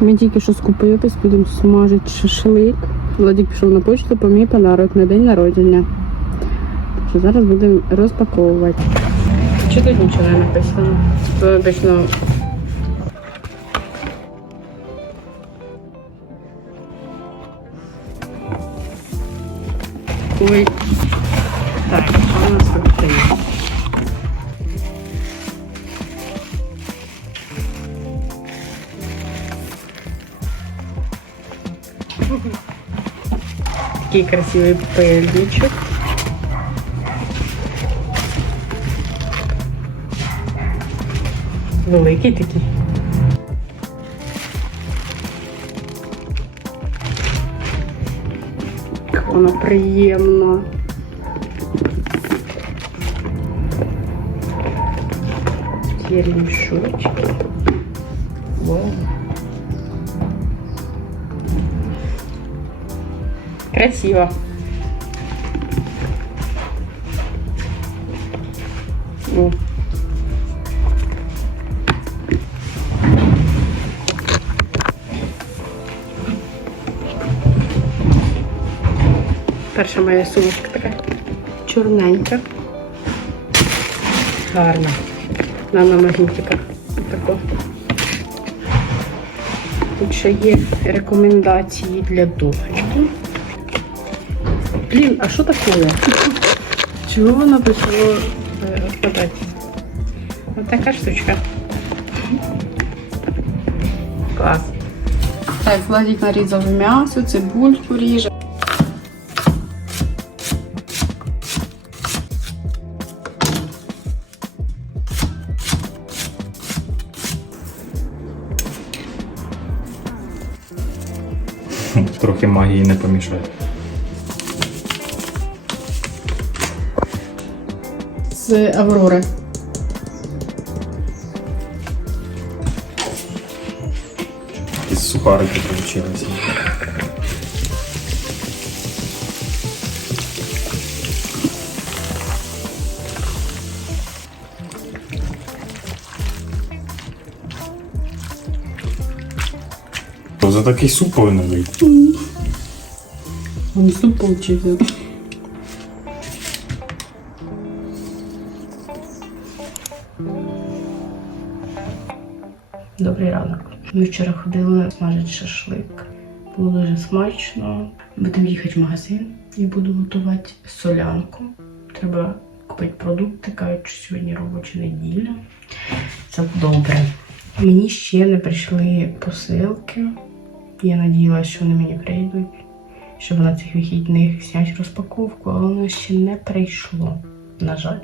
Ми тільки що скупились, будемо смажити шашлик. Владик пішов на почту по мій подарок на день народження. Що зараз будемо розпаковувати. Чи тут нічого не написано? Тут Ой. Так, Такий красивий пельничок. Великий такий. Воно приємно. Ті ремішочки. Вау. Красиво. Перша моя сумочка така чорненька. Гарна. На намагнітиках. Тако. Тут ще є рекомендації для дочки. Блін, а що таке? Чого воно почало е, розпадатися? Ось така штучка. Клас. Так, Владик нарізав м'ясо, цибульку ріже. Трохи магії не помішає. З Аврори. Якісь сухарики получилися. За такий суп повинен вийти. Он суп получився. Ми вчора ходили смажити шашлик. Було дуже смачно. Будемо їхати в магазин і буду готувати солянку. Треба купити продукти, кажуть, що сьогодні робоча неділя. Це добре. Мені ще не прийшли посилки. Я надіялася, що вони мені прийдуть щоб на цих вихідних зняти розпаковку, але воно ще не прийшло. На жаль.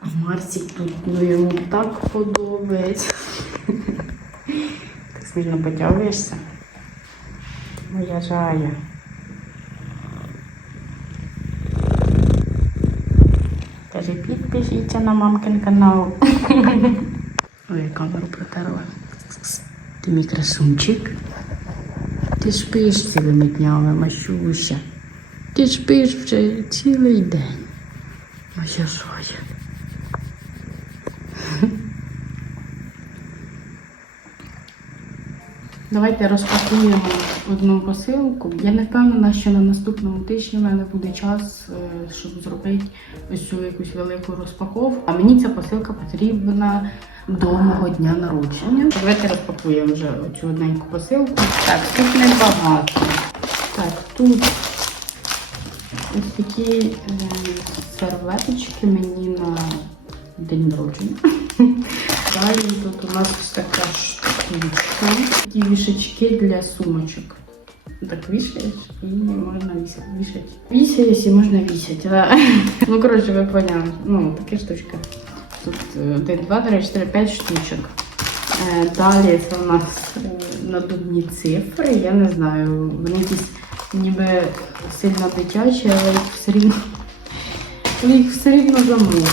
А Марсик тут ну йому так подобається. Так смішно потягуєшся. Моя жая. Каже, підпишіться на мамкин канал. Ой, я камеру протерла. Ти мій красунчик. Ти спиш цілими днями, Масюся. Ти спиш вже цілий день. Моя жоя. Давайте розпакуємо одну посилку. Я не впевнена, що на наступному тижні в мене буде час, е, щоб зробити ось цю якусь велику розпаковку. А мені ця посилка потрібна до мого дня народження. Давайте розпакуємо вже оцю одненьку посилку. Так, тут небагато. Так, тут ось такі е, серветочки мені на день народження. Далі тут у нас ось така штучка. Такі вішачки для сумочок. Так вішаєш і можна. Вішати. Вісаєш і можна вісити. Да. Ну, коротше, ви поняли. Ну, така штучка. Тут е, один, два, три, чотири, п'ять штучок. Е, Далі це у нас е, надувні цифри. Я не знаю, вони якісь ніби сильно дитячі, але їх все рівно, їх все рівно замовили.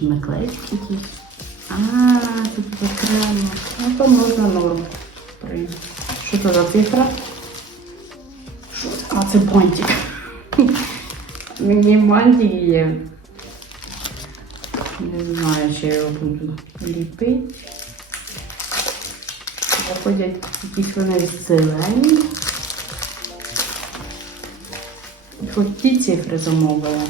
Наклеїчки якісь. А, тут окремо. Ну, то можна норм. В. Що це за цифра? Що це? А, це бантик. Мені бантик є. Не знаю, чи я його буду ліпити. Заходять якісь вони зелені. Хоч ті цифри замовила.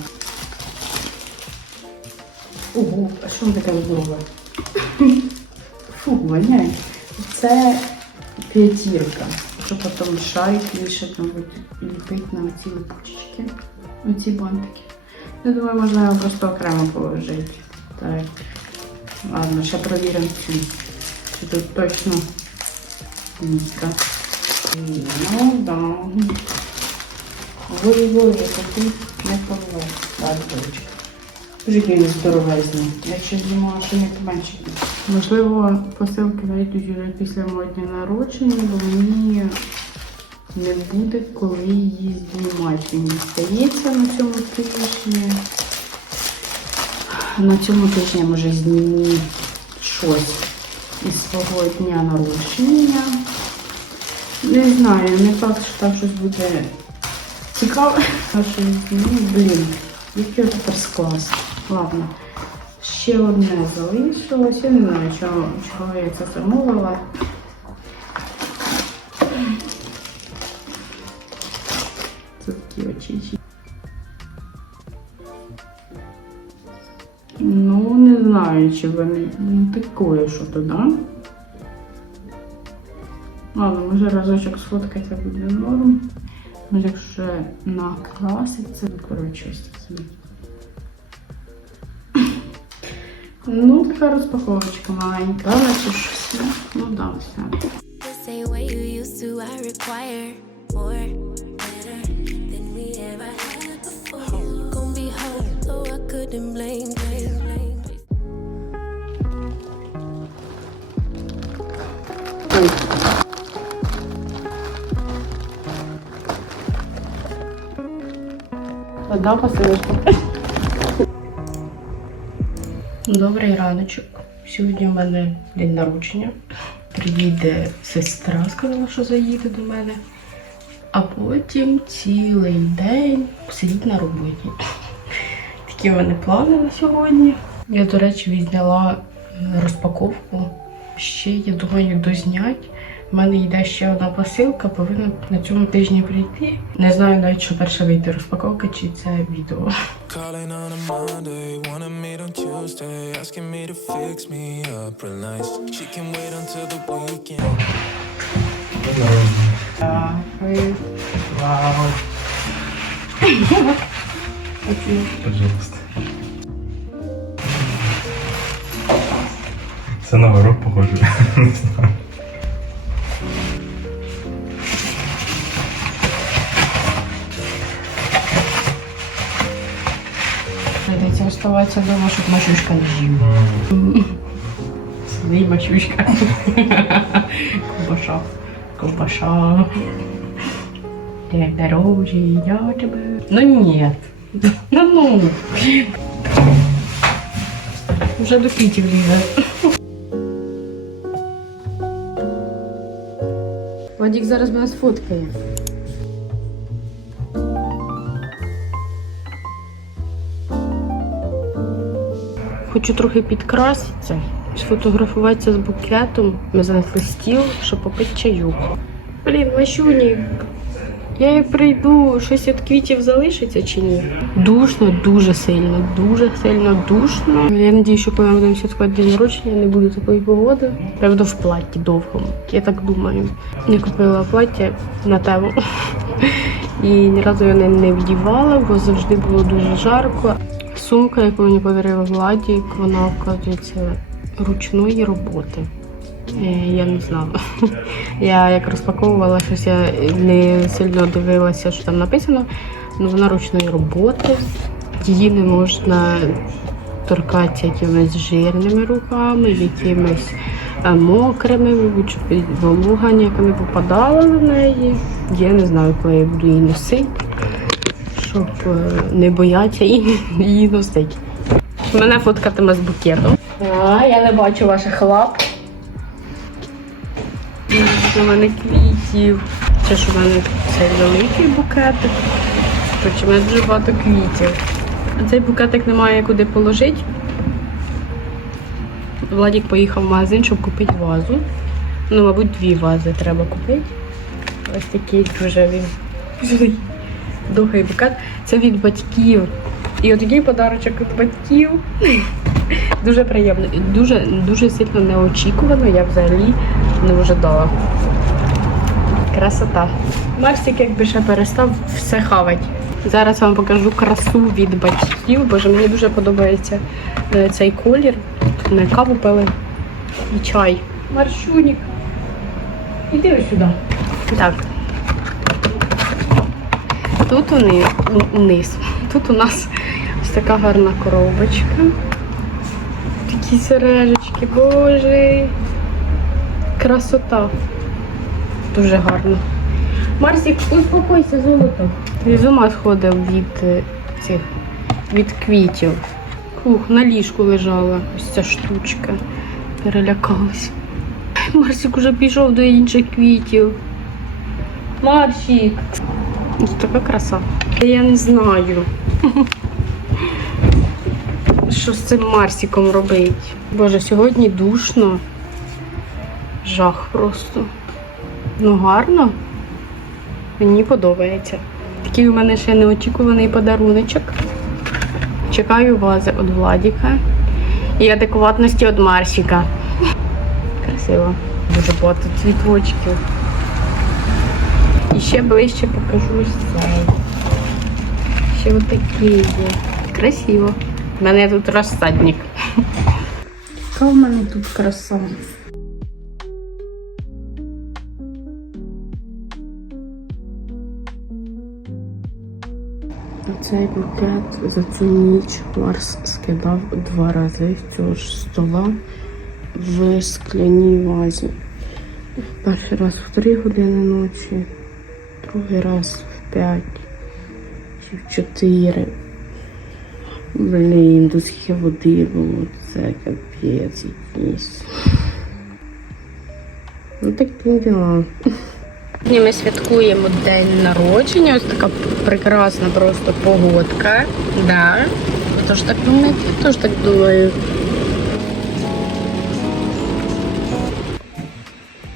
Ого, а що воно таке здорове? Фу, воняє. Це п'ятірка. Що потім шарик більше там ліпить на оці липучечки. Оці бантики. Я думаю, можна його просто окремо положити. Так. Ладно, ще провіримо цю. Чи тут точно нітка. Ну, да. Ой-ой, такий не порве. Так, дочка. Дуже він здоровезний. Я ще думала, що не поменше. Можливо, посилки вийдуть вже після мого дня народження, бо мені не буде коли її знімати. Мені здається на цьому тижні. На цьому тижні я може зніму щось із свого дня народження. Не знаю, не факт, що там щось буде цікаве. А блін, який тепер склас. Ладно. Ще одне залишилось. Я не знаю, чого, чого я це замовила. Це такі очі. Ну, не знаю, чи вони таке, що то, да? Ладно, може разочок сфоткати буде норм. Може, якщо накрасить, це коротше ось так Ну, така розпаковочка маленька, але чи щось. ну, Ну да, все. Одна посилочка. Добрий раночок. Сьогодні у мене день народження. Приїде сестра, сказала, що заїде до мене. А потім цілий день сидіть на роботі. Такі в мене плани на сьогодні. Я, до речі, відзняла е, розпаковку. Ще я думаю дознять. У мене йде ще одна посилка, повинна на цьому тижні прийти. Не знаю навіть, що перше вийти розпаковка чи це відео. Пожалуйста. Це на горох похоже. Не знаю. оставатися вдома, щоб мачушка не жив. Сиди, мачушка. Ковбаша. Ковбаша. День народження тебе. Ну ні. Ну ну. Вже до квітів лізе. Вадік зараз мене сфоткає. Хочу трохи підкраситися, сфотографуватися з букетом. Ми занесли стіл, щоб попити чайок. Блін, Ващуні, я як прийду, щось від квітів залишиться чи ні? Душно, дуже сильно, дуже сильно душно. Я надію, що коли ми будемо святкувати день народження, не буде такої погоди. Я буду в платі довгому. Я так думаю. Я купила плаття на тему. І ні разу я не, не вдівала, бо завжди було дуже жарко. Сумка, яку мені подарила Владік, вона вказується ручної роботи. Е, Я не знала. Я як розпаковувала щось, я не сильно дивилася, що там написано. Ну вона ручної роботи. Її не можна торкатися якимись жирними руками, якимись е, мокрими, мабуть, волога ніяка не попадала на неї. Я не знаю, коли я буду її носити щоб е, не боятися і її носити. Мене фоткатиме з букетом. А, я не бачу ваших лап. У мене квітів. Це ж у мене цей великий букетик. Коротше, у мене дуже багато квітів. А цей букетик немає куди положити. Владік поїхав в магазин, щоб купити вазу. Ну, мабуть, дві вази треба купити. Ось такий дуже він. Довгий букет. Це від батьків. І отакий подарочок від батьків. Дуже приємно. І Дуже, дуже сильно неочікувано. Я взагалі не ожидала. Красота. Марсик якби ще перестав все хавати. Зараз вам покажу красу від батьків. Боже, мені дуже подобається е, цей колір. Ми каву пили і чай. Маршунік. Іди ось сюди. Так. Тут уни, у- униз. Тут у нас ось така гарна коробочка. Такі сережечки, боже. Красота. Дуже гарно. Марсик, успокойся, золото. Ти з ума сходив від е, цих від квітів. Фух, на ліжку лежала ось ця штучка. Перелякалась. Марсик уже пішов до інших квітів. Марсик! Ось така краса. Я не знаю. Що з цим Марсиком робить? Боже, сьогодні душно. Жах просто. Ну, гарно. Мені подобається. Такий у мене ще неочікуваний подаруночок. Чекаю вази від Владіка і адекватності від Марсіка. Красиво. Дуже багато цвіточків. Ще ближче покажу ось цей. Ще отакий є. Красиво. У мене тут розсадник. Яка в мене тут краса. Цей букет за цю ніч Марс скидав два рази з цього ж стола в скляній вазі. Перший раз в 3 години ночі, другий раз в 5 чи в 4. Блін, тут скільки води було, це капець якийсь. Ну такі діла. Сьогодні ми святкуємо день народження. Ось така прекрасна просто погодка. Да. Ви теж так думаєте? Я теж так думаю.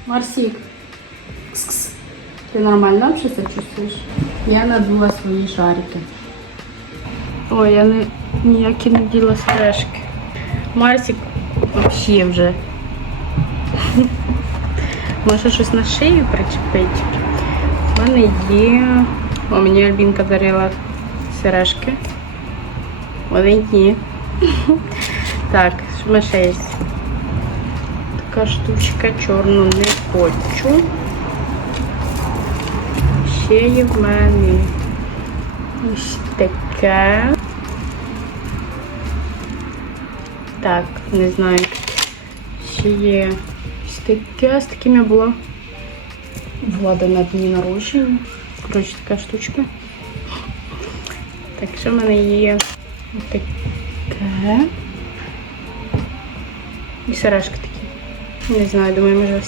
Марсик. Кс-кс. Нормально вообще чувствуєш? Я надула свої шарики. Ой, я не, ніякі не діла сережки. Марсик взагалі вже. Може щось на шию причепити. У мене є. О, мені Альбінка дарила сережки. Маленькі. Так, що ми ще є? Така штучка чорну не хочу. Ще є в мене ось таке. Так, не знаю. Ще є ось таке. З таким я була влада на дні народження. Коротше, така штучка. Так, що в мене є ось таке. І сережки такі. Не знаю, думаю, може ось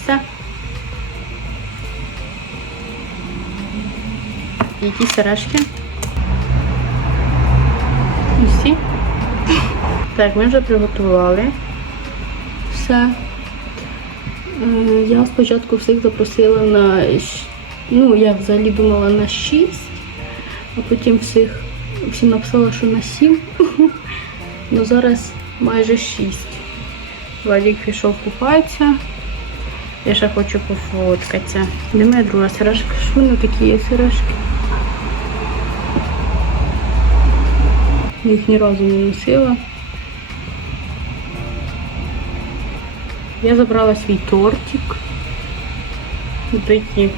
це. Які сережки? Усі. Так, ми вже приготували все. Е, Я спочатку всіх запросила на ну, я взагалі думала на 6, а потім всіх всім написала, що на 7. Ну зараз майже 6. Владик пішов купатися. Я ще хочу пофоткатися. Де моя друга сережка? Що вони такі є сережки? Їх ні разу не носила. Я забрала свій тортик. Такі.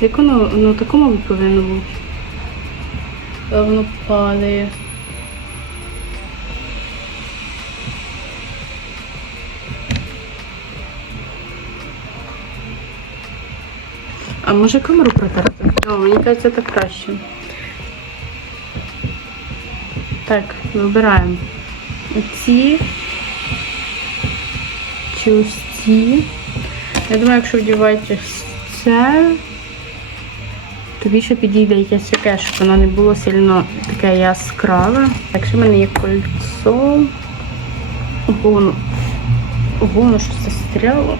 Як воно на такому повинно бути? Воно падає. А може камеру протерти? О, мені кажеться, так краще. Так, вибираємо. Оці чи ось ці. Я думаю, якщо вдіваєте це, то більше підійде якесь таке, щоб воно не було сильно таке яскраве. Якщо в мене є кольцо, воно Ого, воно щось застряло.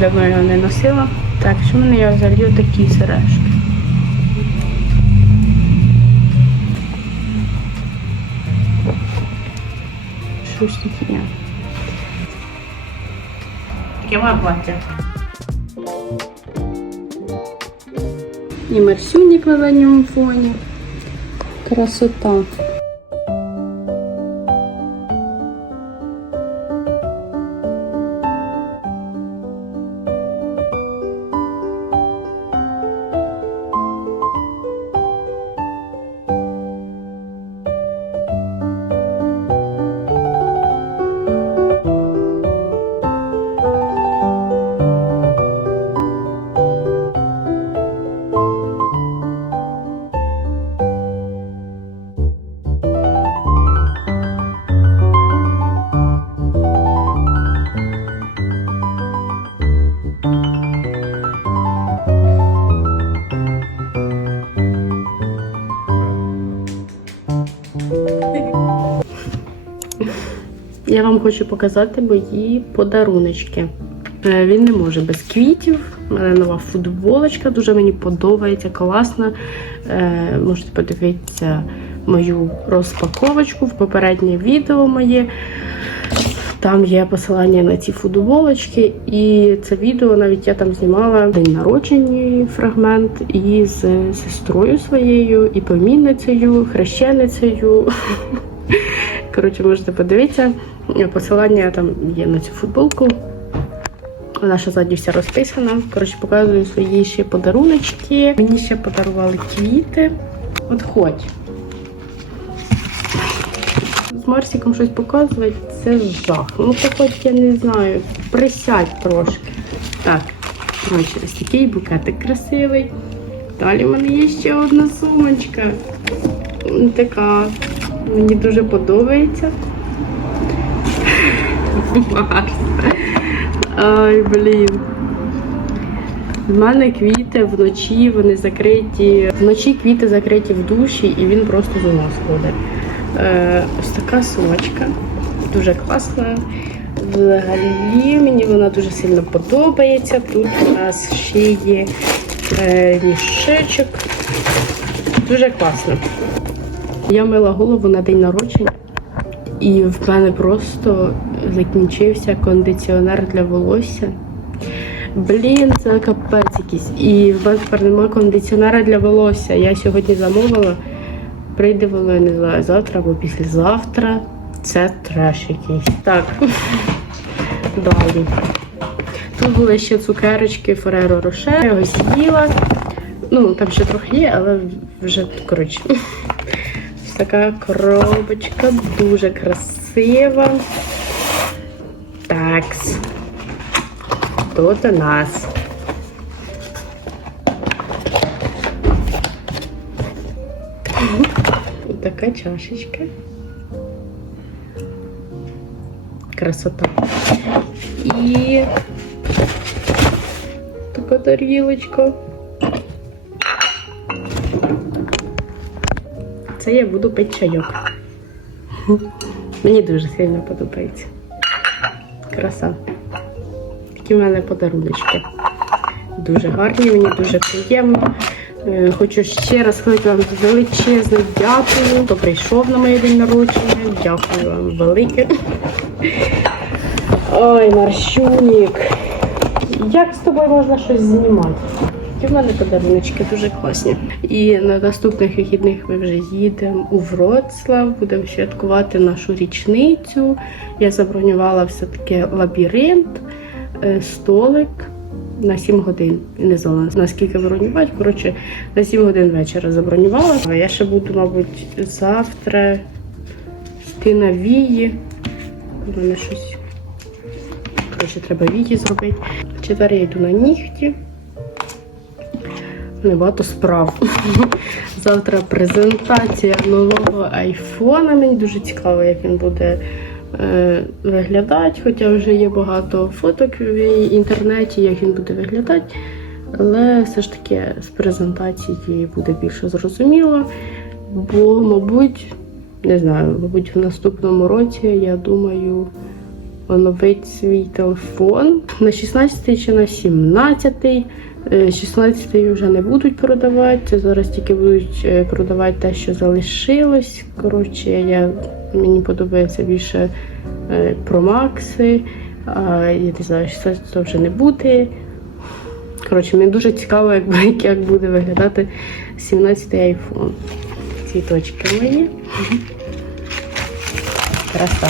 Давно його не носила. Так, що в мене я залью такі сережки. Щось таке. Таке моє плаття. І Марсюнік на задньому фоні. Красота. Хочу показати мої подаруночки. Е, Він не може без квітів. У мене нова футболочка, дуже мені подобається, класна. Е, Можете подивитися мою розпаковочку в попереднє відео моє. Там є посилання на ці футболочки, і це відео навіть я там знімала день народження фрагмент із сестрою своєю, і племінницею, хрещеницею. Коротше, можете подивитися. Посилання там є на цю футболку. Ще ззаді вся розписана. Коротше, показую свої ще подаруночки. Мені ще подарували квіти. От ходь. З Марсиком щось показувати це жах. Ну, хоч я не знаю. Присядь трошки. Так, коротше, ось такий букетик красивий. Далі в мене є ще одна сумочка. Така. Мені дуже подобається. Марс. Ай, блін. В мене квіти вночі, вони закриті. Вночі квіти закриті в душі, і він просто з ума сходить. Е, ось така сумочка. Дуже класна. Взагалі мені вона дуже сильно подобається. Тут у нас ще є е, мішечок. Дуже класно. Я мила голову на день народження, і в мене просто закінчився кондиціонер для волосся. Блін, це капець якийсь. І в мене тепер немає кондиціонера для волосся. Я сьогодні замовила. Прийде воно, не знаю, завтра або післязавтра. Це треш якийсь. Так. Далі. Тут були ще цукерочки Ferrero Rocher. Я його з'їла. Ну, там ще трохи є, але вже коротше. Ось така коробочка, дуже красива. Такс. Тут у нас. Ось така чашечка. Красота. І така тарілочка. Це я буду пити чайок. Мені дуже сильно подобається. Краса. Такі в мене подаруночки. Дуже гарні, мені дуже приємно. Е, Хочу ще раз сказати вам величезне дякую, хто прийшов на моє день народження. Дякую вам велике. Ой, Марщунік. Як з тобою можна щось знімати? Які в мене подаруночки дуже класні. І на наступних вихідних ми вже їдемо у Вроцлав, будемо святкувати нашу річницю. Я забронювала все-таки лабіринт, е, столик на 7 годин. І не знала наскільки бронювати. Коротше, на 7 годин вечора забронювала. Я ще буду, мабуть, завтра йти на вії. У мене щось. Коротше, треба вії зробити. В четвер я йду на нігті. Небагато справ. Завтра презентація нового айфона. Мені дуже цікаво, як він буде е, виглядати. Хоча вже є багато фоток в інтернеті, як він буде виглядати. Але все ж таки з презентації буде більше зрозуміло. Бо, мабуть, не знаю, мабуть, в наступному році я думаю оновити свій телефон на 16 чи на 17. 16 вже не будуть продавати. Зараз тільки будуть е, продавати те, що залишилось. Коротше, я, мені подобається більше е, Max. А, я не знаю, 16 вже не буде. Коротше, мені дуже цікаво, як, як буде виглядати 17 iPhone. Цвіточки мої. Краса.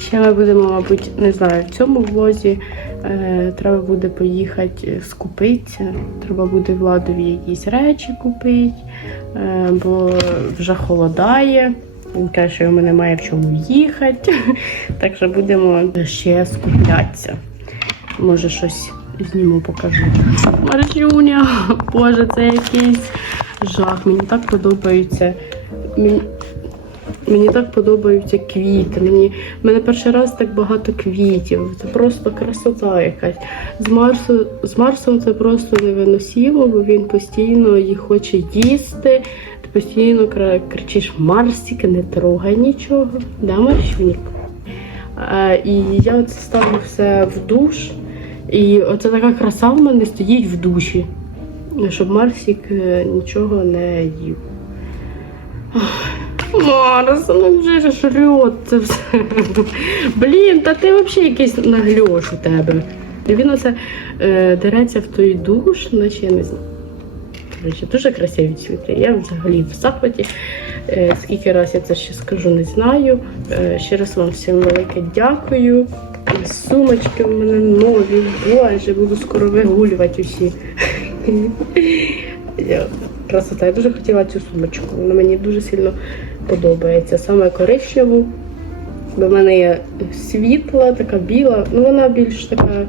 Ще ми будемо, мабуть, не знаю, в цьому влозі е, треба буде поїхати скупитися. Треба буде владові якісь речі купити, е, бо вже холодає. Він каже, що йому немає в чому їхати. Так що будемо ще скуплятися. Може, щось зніму, покажу. Маржуня, боже, це якийсь жах. Мені так подобаються. Мені, мені так подобаються квіти. Мені в мене перший раз так багато квітів. Це просто красота якась. З Марсу з Марсом це просто невиносимо, бо він постійно їх хоче їсти. Ти постійно кричиш Марсік, не трогай нічого. Да, Марщунік? Е, І я от ставлю все в душ. І оце така краса в мене стоїть в душі, щоб Марсік е, нічого не їв. Марс, ну вже ж рот це все. Блін, та ти взагалі якийсь нагльош у тебе. Він оце е, дереться в той душ, наче я не знаю. Коротше, дуже красиві цвіти. Я взагалі в захваті. Е, скільки раз я це ще скажу, не знаю. Е, ще раз вам всім велике дякую. Сумочки в мене нові. Боже, буду скоро вигулювати усі. Красота. Я дуже хотіла цю сумочку. Вона мені дуже сильно подобається. Саме коричневу. Бо в мене є світла, така біла. Ну вона більш така.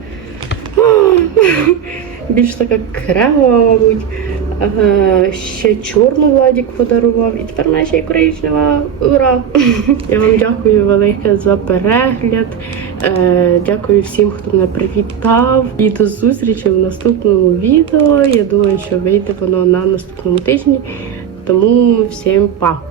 Більш така кремова, мабуть. Ще чорну Владік подарував, і тепер ще й коричнева. Ура! Я вам дякую велике за перегляд. Е, дякую всім, хто мене привітав. І до зустрічі в наступному відео. Я думаю, що вийде воно на наступному тижні. Тому всім па!